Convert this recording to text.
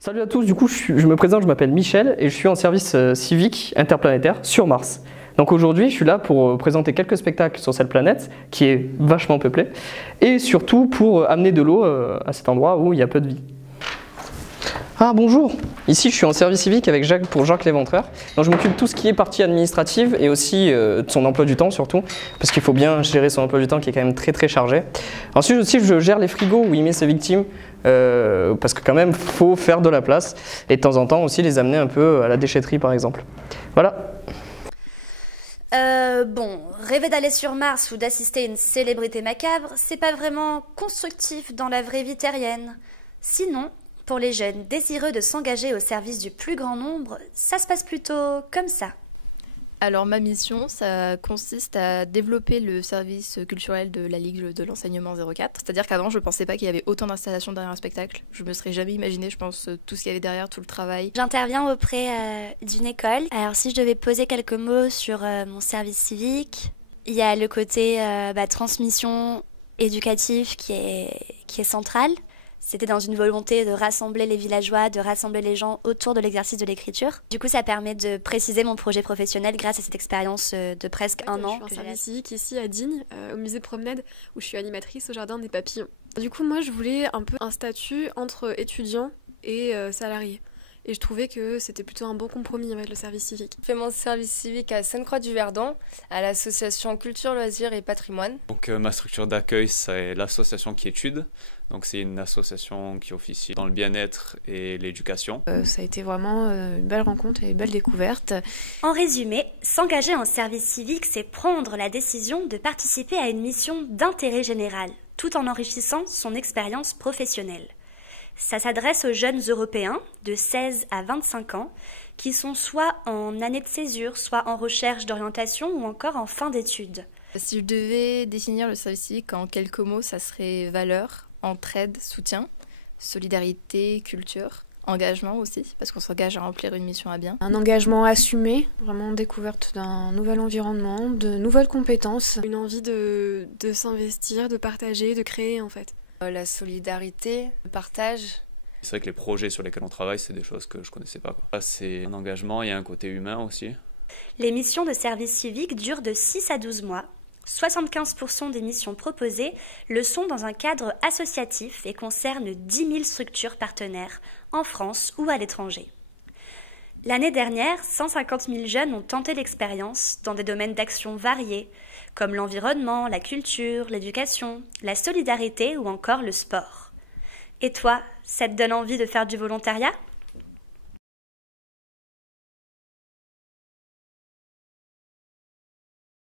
Salut à tous, du coup je me présente, je m'appelle Michel et je suis en service civique interplanétaire sur Mars. Donc aujourd'hui je suis là pour présenter quelques spectacles sur cette planète qui est vachement peuplée et surtout pour amener de l'eau à cet endroit où il y a peu de vie. Ah bonjour, ici je suis en service civique avec Jacques pour Jacques Léventreur. Donc je m'occupe de tout ce qui est partie administrative et aussi de son emploi du temps surtout parce qu'il faut bien gérer son emploi du temps qui est quand même très chargé. Ensuite aussi je gère les frigos où il met ses victimes parce que quand même faut faire de la place et de temps en temps aussi les amener un peu à la déchetterie par exemple. Voilà. Bon, rêver d'aller sur Mars ou d'assister à une célébrité macabre, c'est pas vraiment constructif dans la vraie vie terrienne. Sinon, pour les jeunes désireux de s'engager au service du plus grand nombre, ça se passe plutôt comme ça. Alors ma mission, ça consiste à développer le service culturel de la Ligue de l'enseignement 04. C'est-à-dire qu'avant, je pensais pas qu'il y avait autant d'installations derrière un spectacle. Je me serais jamais imaginé, je pense, tout ce qu'il y avait derrière, tout le travail. J'interviens auprès d'une école. Alors si je devais poser quelques mots sur mon service civique, il y a le côté transmission éducative qui est central. C'était dans une volonté de rassembler les villageois, de rassembler les gens autour de l'exercice de l'écriture. Du coup, ça permet de préciser mon projet professionnel grâce à cette expérience de presque un an. Je suis en service civique ici à Digne, au musée de promenade, où je suis animatrice au jardin des papillons. Du coup, moi, je voulais un peu un statut entre étudiants et salariés. Et je trouvais que c'était plutôt un bon compromis avec le service civique. Je fais mon service civique à Sainte-Croix-du-Verdon, à l'association Culture, Loisirs et Patrimoine. Donc ma structure d'accueil, c'est l'association Quiétude. Donc c'est une association qui officie dans le bien-être et l'éducation. Ça a été vraiment une belle rencontre et une belle découverte. En résumé, s'engager en service civique, c'est prendre la décision de participer à une mission d'intérêt général, tout en enrichissant son expérience professionnelle. Ça s'adresse aux jeunes Européens de 16 à 25 ans qui sont soit en année de césure, soit en recherche d'orientation ou encore en fin d'études. Si je devais définir le service civique en quelques mots, ça serait valeur, entraide, soutien, solidarité, culture, engagement aussi, parce qu'on s'engage à remplir une mission à bien. Un engagement assumé, vraiment découverte d'un nouvel environnement, de nouvelles compétences. Une envie de s'investir, de partager, de créer en fait. La solidarité, le partage. C'est vrai que les projets sur lesquels on travaille, c'est des choses que je connaissais pas. Là, c'est un engagement, il y a un côté humain aussi. Les missions de service civique durent de 6 à 12 mois. 75% des missions proposées le sont dans un cadre associatif et concernent 10 000 structures partenaires en France ou à l'étranger. L'année dernière, 150 000 jeunes ont tenté l'expérience dans des domaines d'action variés, comme l'environnement, la culture, l'éducation, la solidarité ou encore le sport. Et toi, ça te donne envie de faire du volontariat ?